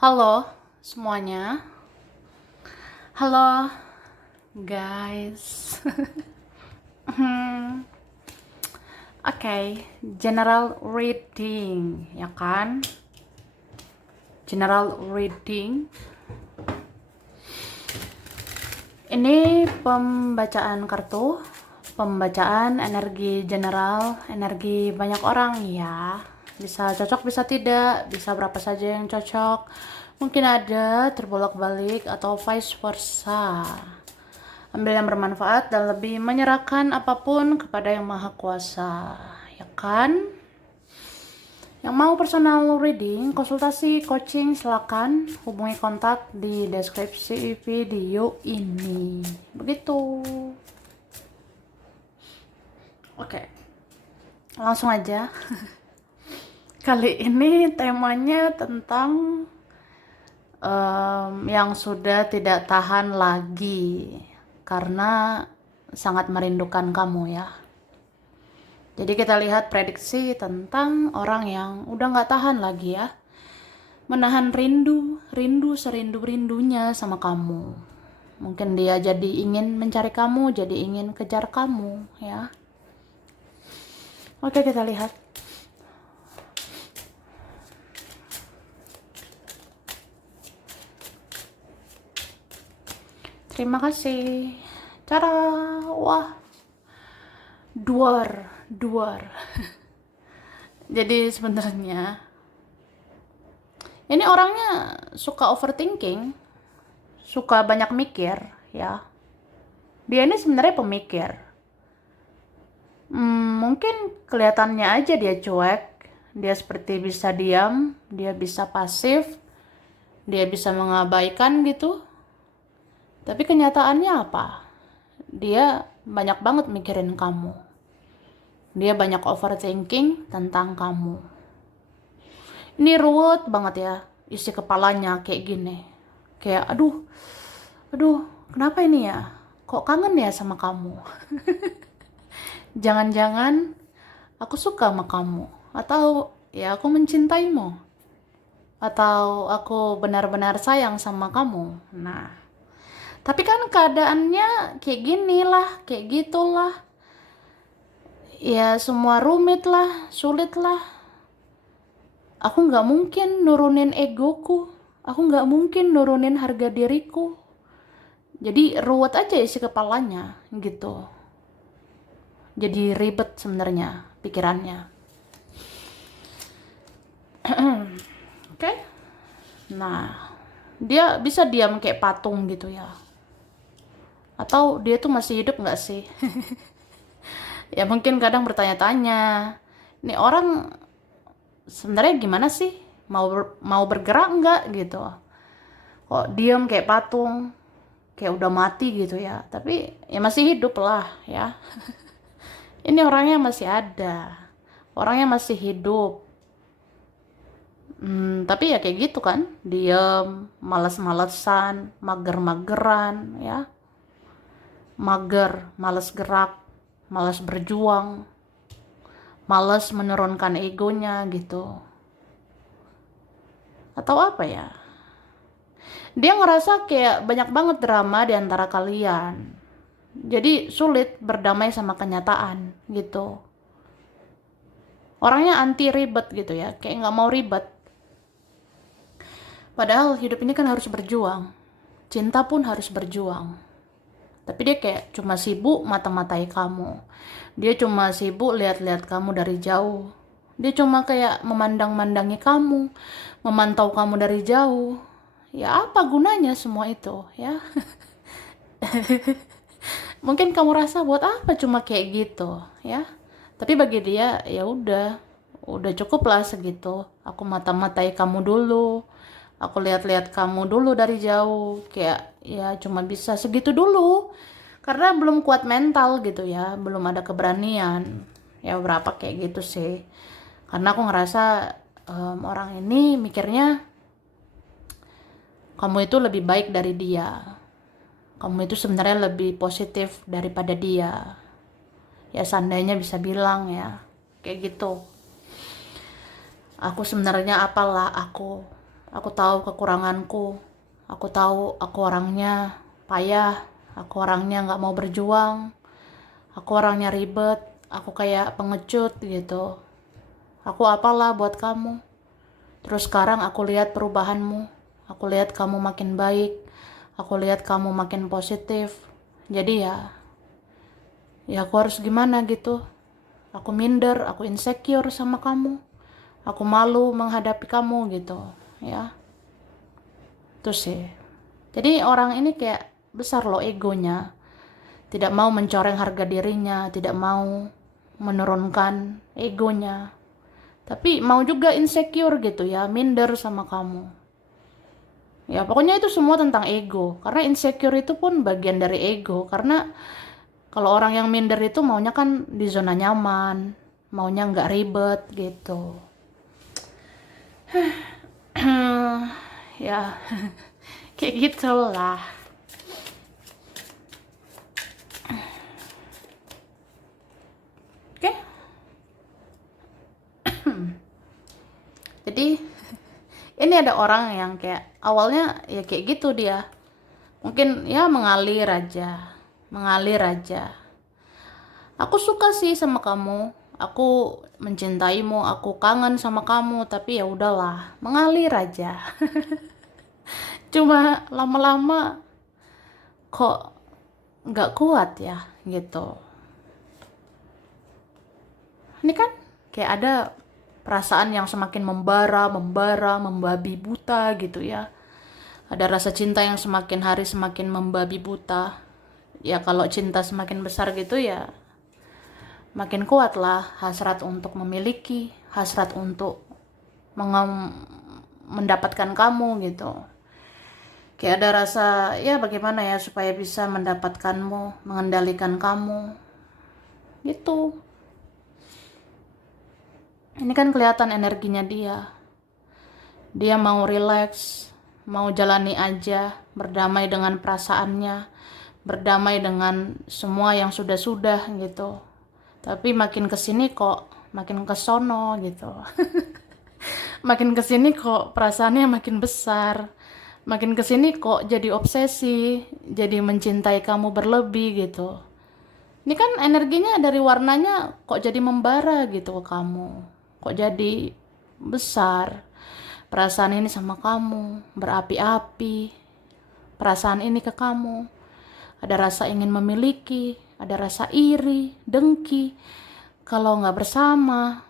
Halo semuanya. Halo guys. Oke, general reading ya kan? General reading. Ini pembacaan kartu, pembacaan energi general, energi banyak orang ya. Bisa cocok, bisa tidak, bisa berapa saja yang cocok. Mungkin ada terbolak-balik atau vice versa. Ambil yang bermanfaat dan lebih menyerahkan apapun kepada Yang Maha Kuasa, ya kan? Yang mau personal reading, konsultasi, coaching, silakan hubungi kontak di deskripsi video ini. Begitu. Oke, langsung aja. Kali ini temanya tentang yang sudah tidak tahan lagi karena sangat merindukan kamu ya. Jadi kita lihat prediksi tentang orang yang udah nggak tahan lagi ya. Menahan rindu serindu-rindunya sama kamu. Mungkin dia jadi ingin mencari kamu, jadi ingin kejar kamu ya. Oke, kita lihat. Terima kasih. Cara, wah, duar. Jadi sebenarnya ini orangnya suka overthinking, suka banyak mikir ya. Dia ini sebenarnya pemikir. Mungkin kelihatannya aja dia cuek, dia seperti bisa diam, dia bisa pasif, dia bisa mengabaikan gitu. Tapi kenyataannya apa? Dia banyak banget mikirin kamu. Dia banyak overthinking tentang kamu. Ini ruwet banget ya, isi kepalanya kayak gini. Kayak aduh, kenapa ini ya? Kok kangen ya sama kamu? Jangan-jangan aku suka sama kamu, atau ya aku mencintaimu, atau aku benar-benar sayang sama kamu. Nah, tapi kan keadaannya kayak gini lah, kayak gitulah. Ya semua rumit lah, sulit lah. Aku nggak mungkin nurunin egoku, aku nggak mungkin nurunin harga diriku. Jadi ruwet aja isi kepalanya gitu. Jadi ribet sebenarnya pikirannya. Oke. Nah, dia bisa diam kayak patung gitu ya. Atau dia tuh masih hidup nggak sih? Ya mungkin kadang bertanya-tanya, ini orang sebenarnya gimana sih? Mau bergerak nggak gitu? Kok diam kayak patung, kayak udah mati gitu ya. Tapi ya masih hidup lah ya. Ini orangnya masih ada, orangnya masih hidup. Tapi ya kayak gitu kan, diem, males-malesan, mager-mageran ya. Mager, males gerak, males berjuang, males menurunkan egonya gitu. Atau apa ya? Dia ngerasa kayak banyak banget drama di antara kalian. Jadi sulit berdamai sama kenyataan gitu. Orangnya anti ribet gitu ya, kayak nggak mau ribet. Padahal hidup ini kan harus berjuang. Cinta pun harus berjuang. Tapi dia kayak cuma sibuk mata-matai kamu. Dia cuma sibuk lihat-lihat kamu dari jauh. Dia cuma kayak memandang-mandangi kamu, memantau kamu dari jauh. Ya apa gunanya semua itu, ya? Mungkin kamu rasa buat apa cuma kayak gitu, ya? Tapi bagi dia ya udah cukup lah segitu. Aku mata-matai kamu dulu. Aku lihat-lihat kamu dulu dari jauh, kayak ya cuma bisa segitu dulu. Karena belum kuat mental gitu ya, belum ada keberanian. Ya berapa kayak gitu sih. Karena aku ngerasa orang ini mikirnya kamu itu lebih baik dari dia. Kamu itu sebenarnya lebih positif daripada dia. Ya seandainya bisa bilang ya, kayak gitu. Aku sebenarnya apalah aku. Aku tahu kekuranganku. Aku tahu aku orangnya payah. Aku orangnya nggak mau berjuang. Aku orangnya ribet. Aku kayak pengecut gitu. Aku apalah buat kamu. Terus sekarang aku lihat perubahanmu. Aku lihat kamu makin baik. Aku lihat kamu makin positif. Jadi ya aku harus gimana gitu. Aku minder, aku insecure sama kamu. Aku malu menghadapi kamu gitu, ya. Itu sih. Jadi orang ini kayak besar loh egonya. Tidak mau mencoreng harga dirinya, tidak mau menurunkan egonya. Tapi mau juga insecure gitu ya, minder sama kamu. Ya pokoknya itu semua tentang ego. Karena insecure itu pun bagian dari ego. Karena kalau orang yang minder itu maunya kan di zona nyaman, maunya nggak ribet gitu. Ya, kayak gitulah. Oke, jadi ini ada orang yang kayak awalnya ya kayak gitu dia. Mungkin ya mengalir aja. Aku suka sih sama kamu. Aku mencintaimu, aku kangen sama kamu, tapi ya udahlah, mengalir aja. Cuma lama-lama kok nggak kuat ya gitu. Ini kan kayak ada perasaan yang semakin membara, membabi buta gitu ya. Ada rasa cinta yang semakin hari semakin membabi buta. Ya kalau cinta semakin besar gitu ya makin kuat lah hasrat untuk memiliki, hasrat untuk mendapatkan kamu gitu. Kayak ada rasa ya bagaimana ya supaya bisa mendapatkanmu, mengendalikan kamu gitu. Ini kan kelihatan energinya dia. Dia mau relax, mau jalani aja, berdamai dengan perasaannya, berdamai dengan semua yang sudah-sudah gitu. Tapi makin kesini kok makin kesono gitu. Makin kesini kok perasaannya makin besar. Makin kesini kok jadi obsesi, jadi mencintai kamu berlebih gitu. Ini kan energinya dari warnanya kok jadi membara gitu ke kamu. Kok jadi besar. Perasaan ini sama kamu, berapi-api. Perasaan ini ke kamu. Ada rasa ingin memiliki, ada rasa iri, dengki. Kalau nggak bersama,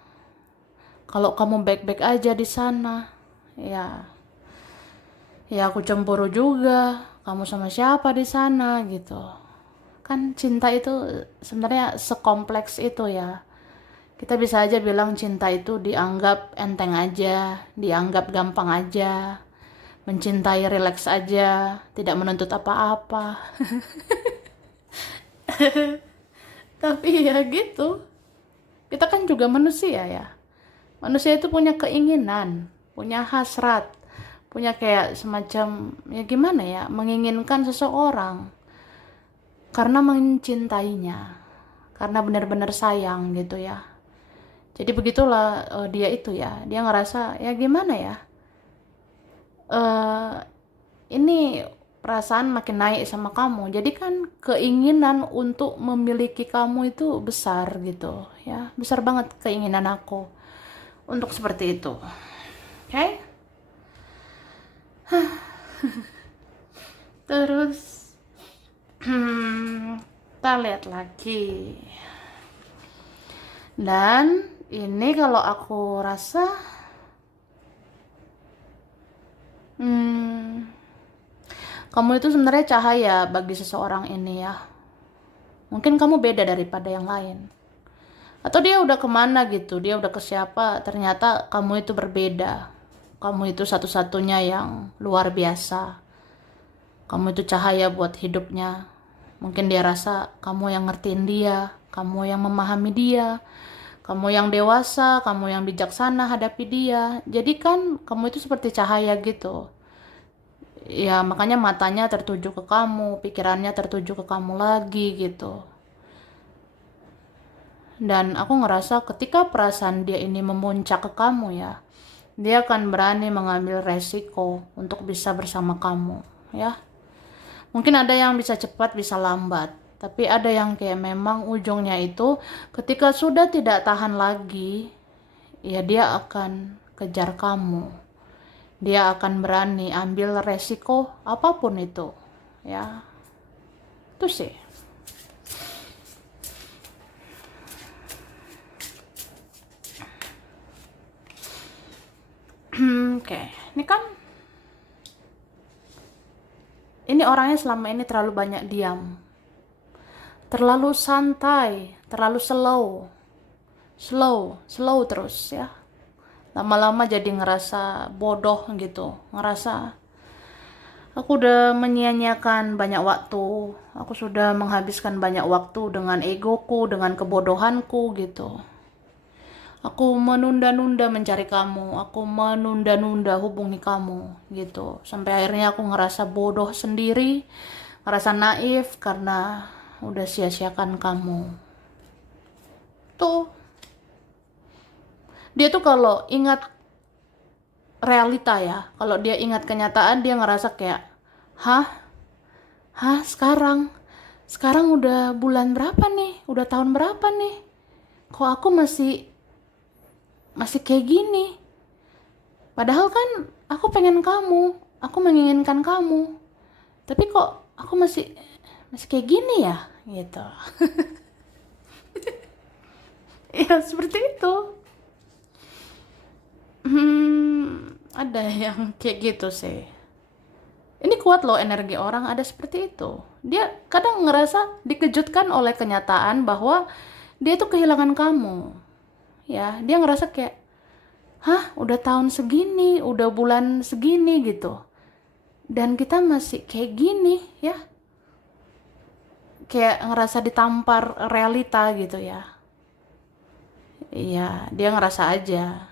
kalau kamu baik-baik aja di sana, ya aku cemburu juga. Kamu sama siapa di sana gitu. Kan cinta itu sebenarnya sekompleks itu ya. Kita bisa aja bilang cinta itu dianggap enteng aja, dianggap gampang aja, mencintai rileks aja, tidak menuntut apa-apa. Tapi ya gitu, kita kan juga manusia ya. Manusia itu punya keinginan, punya hasrat, punya kayak semacam ya gimana ya, menginginkan seseorang karena mencintainya, karena benar-benar sayang gitu ya. Jadi begitulah dia itu ya, dia ngerasa ya gimana ya, eh ini perasaan makin naik sama kamu. Jadi kan keinginan untuk memiliki kamu itu besar gitu ya, besar banget keinginan aku untuk seperti itu. Oke? Okay? Terus kita lihat lagi. Dan ini kalau aku rasa kamu itu sebenarnya cahaya bagi seseorang ini ya. Mungkin kamu beda daripada yang lain. Atau dia udah kemana gitu, dia udah ke siapa, ternyata kamu itu berbeda. Kamu itu satu-satunya yang luar biasa. Kamu itu cahaya buat hidupnya. Mungkin dia rasa kamu yang ngertiin dia, kamu yang memahami dia, kamu yang dewasa, kamu yang bijaksana hadapi dia. Jadi kan kamu itu seperti cahaya gitu. Ya makanya matanya tertuju ke kamu, pikirannya tertuju ke kamu lagi gitu. Dan aku ngerasa ketika perasaan dia ini memuncak ke kamu ya, Dia akan berani mengambil resiko untuk bisa bersama kamu, ya. Mungkin ada yang bisa cepat, bisa lambat. Tapi ada yang kayak memang ujungnya itu ketika sudah tidak tahan lagi, ya dia akan kejar kamu. Dia akan berani ambil resiko apapun itu, ya. Itu sih. Oke, ini kan ini orangnya selama ini terlalu banyak diam, terlalu santai, terlalu slow terus ya. Lama-lama jadi ngerasa bodoh gitu, ngerasa aku udah menyia-nyiakan banyak waktu, aku sudah menghabiskan banyak waktu dengan egoku, dengan kebodohanku gitu. Aku menunda-nunda mencari kamu, aku menunda-nunda hubungi kamu gitu. Sampai akhirnya aku ngerasa bodoh sendiri, ngerasa naif karena udah sia-siakan kamu. Tuh, dia tuh kalau ingat realita ya, kalau dia ingat kenyataan dia ngerasa kayak, hah? Hah, sekarang udah bulan berapa nih? Udah tahun berapa nih? Kok aku masih kayak gini? Padahal kan aku pengen kamu, aku menginginkan kamu. Tapi kok aku masih kayak gini ya? Gitu. Ya, seperti itu. Ada yang kayak gitu sih. Ini kuat loh energi orang ada seperti itu. Dia kadang ngerasa dikejutkan oleh kenyataan bahwa dia tuh kehilangan kamu. Ya, dia ngerasa kayak, hah, udah tahun segini, udah bulan segini gitu. Dan kita masih kayak gini, ya. Kayak ngerasa ditampar realita gitu ya. Iya, dia ngerasa aja.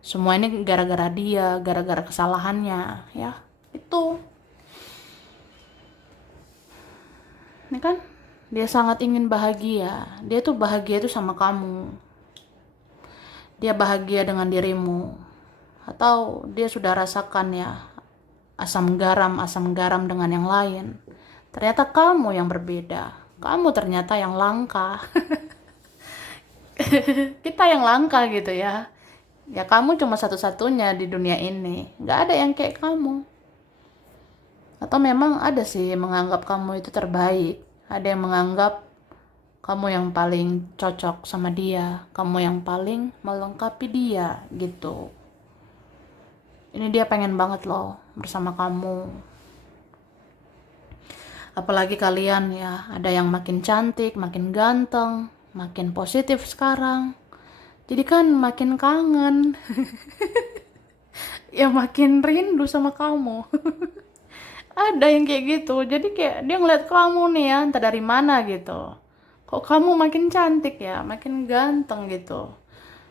Semua ini gara-gara dia, gara-gara kesalahannya, ya. Itu. Ini kan dia sangat ingin bahagia. Dia tuh bahagia tuh sama kamu. Dia bahagia dengan dirimu. Atau dia sudah rasakan ya asam garam dengan yang lain. Ternyata kamu yang berbeda. Kamu ternyata yang langka. Kita yang langka gitu ya. Ya kamu cuma satu-satunya di dunia ini. Gak ada yang kayak kamu. Atau memang ada sih yang menganggap kamu itu terbaik. Ada yang menganggap kamu yang paling cocok sama dia. Kamu yang paling melengkapi dia gitu. Ini dia pengen banget loh bersama kamu. Apalagi kalian ya, ada yang makin cantik, makin ganteng, makin positif sekarang. Jadi kan makin kangen. Ya makin rindu sama kamu. Ada yang kayak gitu. Jadi kayak dia ngeliat kamu nih ya, entah dari mana gitu. Kok kamu makin cantik ya, makin ganteng gitu.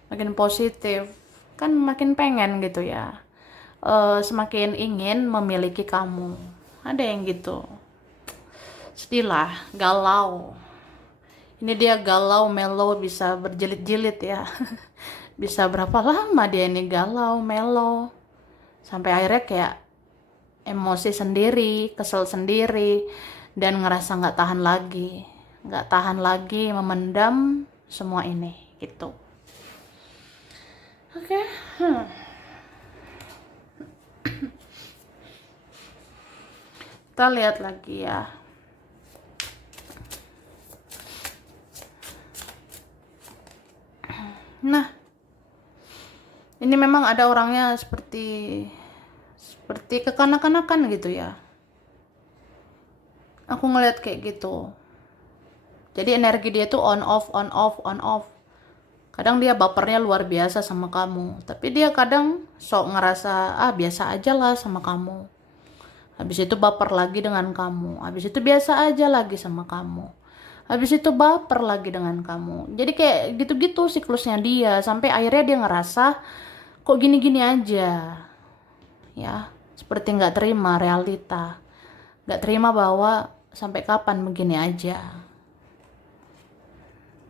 Makin positif. Kan makin pengen gitu ya. Semakin ingin memiliki kamu. Ada yang gitu. Sedih lah, galau. Ini dia galau, melo, bisa berjilid-jilid ya. Bisa berapa lama dia ini galau, melo. Sampai akhirnya kayak emosi sendiri, kesel sendiri, dan ngerasa nggak tahan lagi. Nggak tahan lagi memendam semua ini, gitu. Oke. Kita lihat lagi ya. Nah, ini memang ada orangnya seperti kekanak-kanakan gitu ya. Aku ngeliat kayak gitu. Jadi energi dia tuh on off, on off, on off. Kadang dia bapernya luar biasa sama kamu, tapi dia kadang sok ngerasa biasa aja lah sama kamu. Habis itu baper lagi dengan kamu. Habis itu biasa aja lagi sama kamu. Habis itu baper lagi dengan kamu. Jadi kayak gitu-gitu siklusnya dia. Sampai akhirnya dia ngerasa kok gini-gini aja. Ya, seperti nggak terima realita. Nggak terima bahwa sampai kapan begini aja.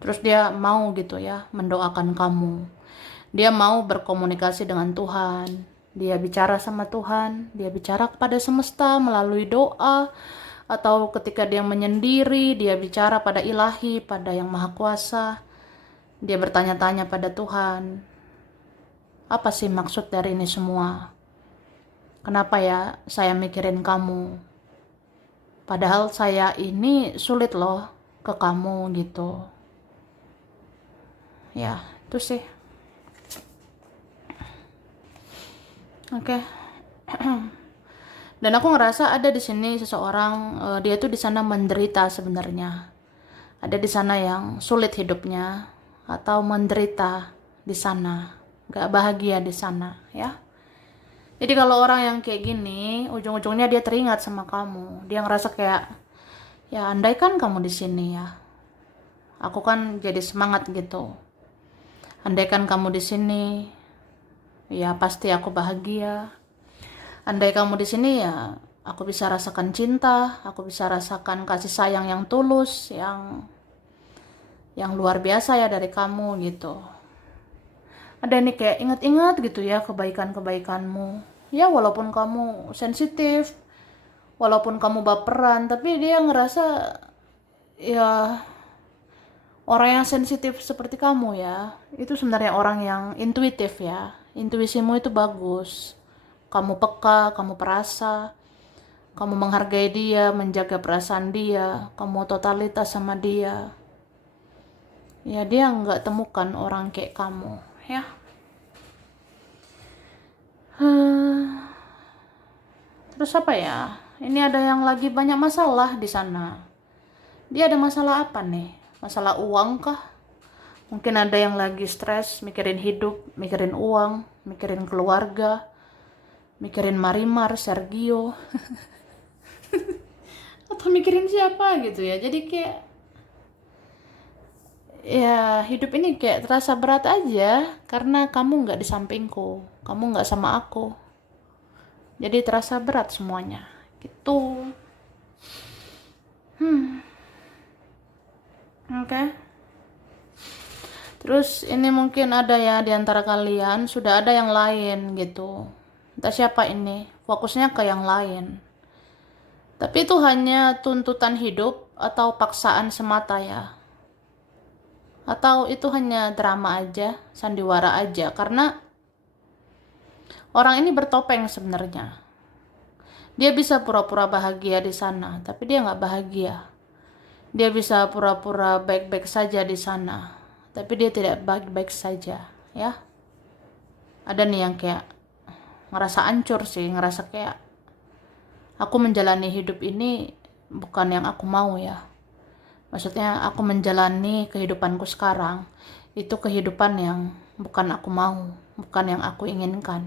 Terus dia mau gitu ya mendoakan kamu. Dia mau berkomunikasi dengan Tuhan. Dia bicara sama Tuhan, dia bicara kepada semesta melalui doa, atau ketika dia menyendiri, dia bicara pada ilahi, pada yang maha kuasa. Dia bertanya-tanya pada Tuhan, apa sih maksud dari ini semua? Kenapa ya saya mikirin kamu? Padahal saya ini sulit loh ke kamu gitu. Ya, itu sih. Oke. Dan aku ngerasa ada di sini seseorang, dia tuh di sana menderita sebenarnya. Ada di sana yang sulit hidupnya atau menderita di sana, gak bahagia di sana, ya. Jadi kalau orang yang kayak gini, ujung-ujungnya dia teringat sama kamu. Dia ngerasa kayak, ya andai kan kamu di sini ya, aku kan jadi semangat gitu. Andai kan kamu di sini, ya pasti aku bahagia. Andai kamu di sini ya, aku bisa rasakan cinta, aku bisa rasakan kasih sayang yang tulus, yang luar biasa ya dari kamu gitu. Ada nih kayak ingat-ingat gitu ya kebaikan-kebaikanmu. Ya walaupun kamu sensitif, walaupun kamu baperan, tapi dia ngerasa ya orang yang sensitif seperti kamu ya, itu sebenarnya orang yang intuitif ya. Intuisimu itu bagus. Kamu peka, kamu perasa, kamu menghargai dia, menjaga perasaan dia, kamu totalitas sama dia. Ya dia nggak temukan orang kayak kamu, ya. Terus apa ya? Ini ada yang lagi banyak masalah di sana. Dia ada masalah apa nih? Masalah uang kah? Mungkin ada yang lagi stres, mikirin hidup, mikirin uang, mikirin keluarga, mikirin Marimar, Sergio, atau mikirin siapa gitu ya. Jadi kayak ya hidup ini kayak terasa berat aja karena kamu nggak di sampingku, kamu nggak sama aku. Jadi terasa berat semuanya gitu. Oke. Terus ini mungkin ada ya di antara kalian sudah ada yang lain gitu. Entah siapa ini, fokusnya ke yang lain. Tapi itu hanya tuntutan hidup atau paksaan semata ya. Atau itu hanya drama aja, sandiwara aja. Karena orang ini bertopeng sebenarnya. Dia bisa pura-pura bahagia di sana, tapi dia nggak bahagia. Dia bisa pura-pura baik-baik saja di sana, tapi dia tidak baik-baik saja, ya. Ada nih yang kayak ngerasa hancur sih, ngerasa kayak aku menjalani hidup ini bukan yang aku mau ya. Maksudnya aku menjalani kehidupanku sekarang, itu kehidupan yang bukan aku mau, bukan yang aku inginkan.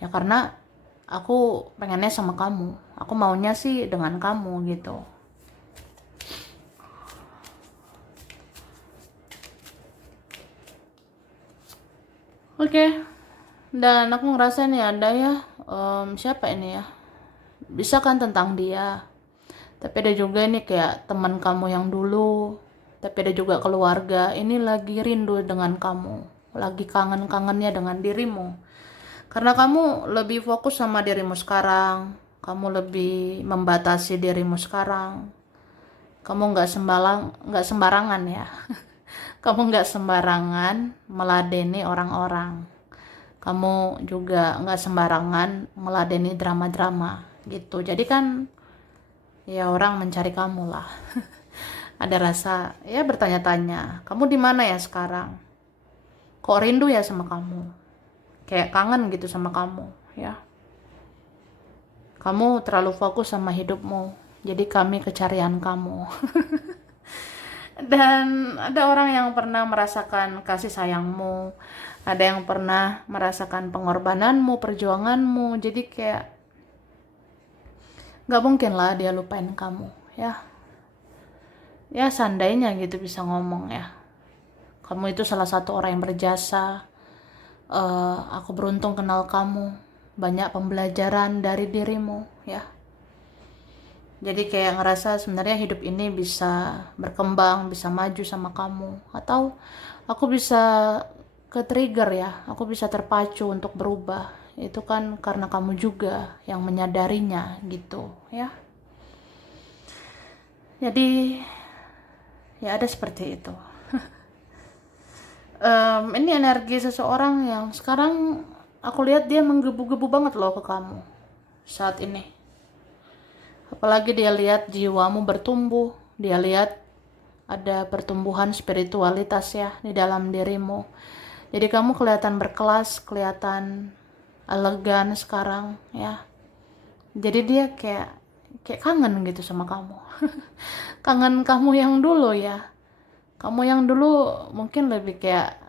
Ya karena aku pengennya sama kamu, aku maunya sih dengan kamu gitu. Oke. Dan aku ngerasa nih ada ya, siapa ini ya? Bisa kan tentang dia. Tapi ada juga nih kayak teman kamu yang dulu. Tapi ada juga keluarga. Ini lagi rindu dengan kamu. Lagi kangen-kangennya dengan dirimu. Karena kamu lebih fokus sama dirimu sekarang. Kamu lebih membatasi dirimu sekarang. Kamu nggak sembarangan ya. Kamu nggak sembarangan meladeni orang-orang. Kamu juga nggak sembarangan meladeni drama-drama gitu. Jadi kan ya orang mencari kamu lah. Ada rasa ya bertanya-tanya, kamu di mana ya sekarang? Kok rindu ya sama kamu? Kayak kangen gitu sama kamu, ya. Kamu terlalu fokus sama hidupmu, jadi kami kecarian kamu. Dan ada orang yang pernah merasakan kasih sayangmu, ada yang pernah merasakan pengorbananmu, perjuanganmu. Jadi kayak gak mungkin lah dia lupain kamu, ya. Ya seandainya gitu bisa ngomong ya. Kamu itu salah satu orang yang berjasa. Aku beruntung kenal kamu. Banyak pembelajaran dari dirimu, ya. Jadi kayak ngerasa sebenarnya hidup ini bisa berkembang, bisa maju sama kamu. Atau aku bisa ke trigger ya, aku bisa terpacu untuk berubah. Itu kan karena kamu juga yang menyadarinya gitu ya. Jadi ya ada seperti itu. Ini energi seseorang yang sekarang aku lihat dia menggebu-gebu banget loh ke kamu saat ini. Apalagi dia lihat jiwamu bertumbuh, dia lihat ada pertumbuhan spiritualitas ya di dalam dirimu. Jadi kamu kelihatan berkelas, kelihatan elegan sekarang ya. Jadi dia kayak kangen gitu sama kamu. Kangen kamu yang dulu ya. Kamu yang dulu mungkin lebih kayak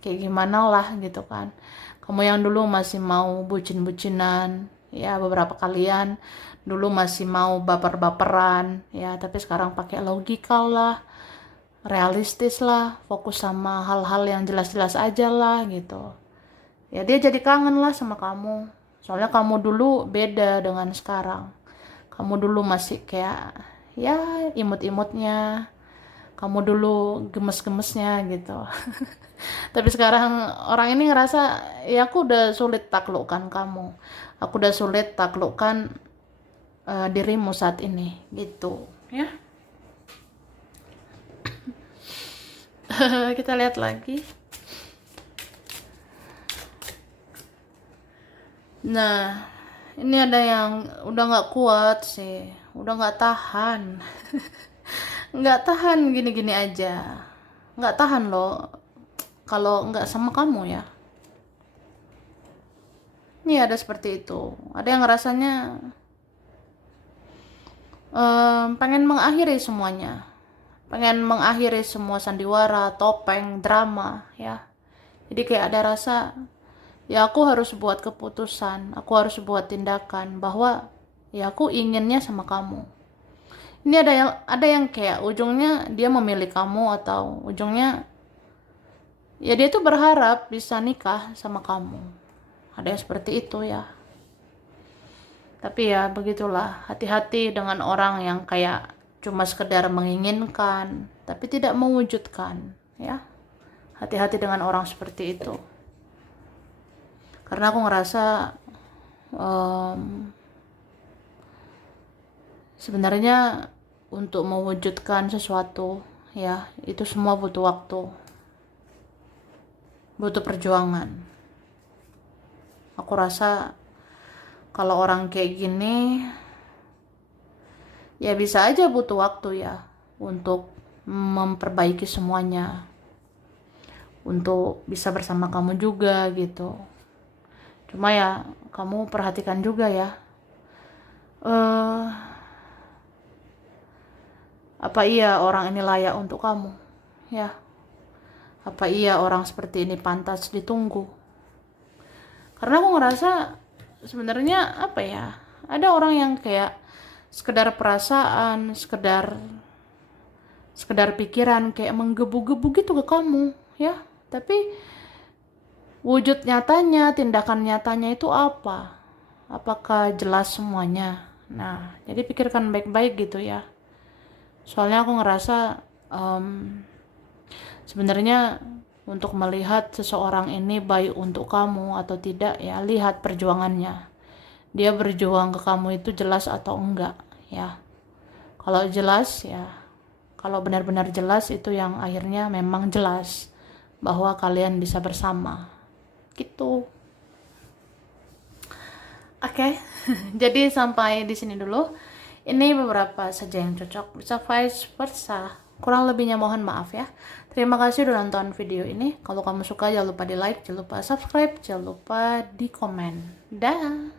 gimana lah gitu kan. Kamu yang dulu masih mau bucin-bucinan ya, beberapa kalian dulu masih mau baper-baperan ya, tapi sekarang pakai logikal lah, realistis lah, fokus sama hal-hal yang jelas-jelas aja lah gitu. Ya dia jadi kangen lah sama kamu. Soalnya kamu dulu beda dengan sekarang. Kamu dulu masih kayak ya imut-imutnya. Kamu dulu gemes-gemesnya gitu. Tapi sekarang orang ini ngerasa ya aku udah sulit taklukkan kamu. Aku udah sulit taklukkan dirimu saat ini gitu ya. Kita lihat lagi. Nah, ini ada yang udah nggak kuat sih, udah nggak tahan. Nggak tahan gini-gini aja, nggak tahan loh kalau nggak sama kamu ya. Ini ada seperti itu, ada yang rasanya pengen mengakhiri semuanya, pengen mengakhiri semua sandiwara, topeng, drama ya. Jadi kayak ada rasa ya aku harus buat keputusan, aku harus buat tindakan bahwa ya aku inginnya sama kamu. Ini ada yang kayak ujungnya dia memilih kamu, atau ujungnya ya dia tuh berharap bisa nikah sama kamu. Ada yang seperti itu ya. Tapi ya begitulah, hati-hati dengan orang yang kayak cuma sekedar menginginkan tapi tidak mewujudkan ya. Hati-hati dengan orang seperti itu. Karena aku ngerasa sebenarnya untuk mewujudkan sesuatu ya, itu semua butuh waktu, butuh perjuangan. Aku rasa kalau orang kayak gini ya bisa aja butuh waktu ya untuk memperbaiki semuanya, untuk bisa bersama kamu juga gitu. Cuma ya kamu perhatikan juga ya, apa iya orang ini layak untuk kamu ya? Apa iya orang seperti ini pantas ditunggu? Karena aku ngerasa sebenarnya apa ya, ada orang yang kayak sekedar perasaan, sekedar pikiran kayak menggebu-gebu gitu ke kamu ya. Tapi wujud nyatanya, tindakan nyatanya itu apa? Apakah jelas semuanya? Nah, jadi pikirkan baik-baik gitu ya. Soalnya aku ngerasa sebenarnya untuk melihat seseorang ini baik untuk kamu atau tidak ya, lihat perjuangannya. Dia berjuang ke kamu itu jelas atau enggak ya. Kalau jelas ya, kalau benar-benar jelas itu yang akhirnya memang jelas bahwa kalian bisa bersama gitu. Oke. Jadi sampai di sini dulu. Ini beberapa saja yang cocok, bisa vice versa. Kurang lebihnya mohon maaf ya. Terima kasih udah nonton video ini. Kalau kamu suka jangan lupa di like, jangan lupa subscribe, jangan lupa di komen. Dah.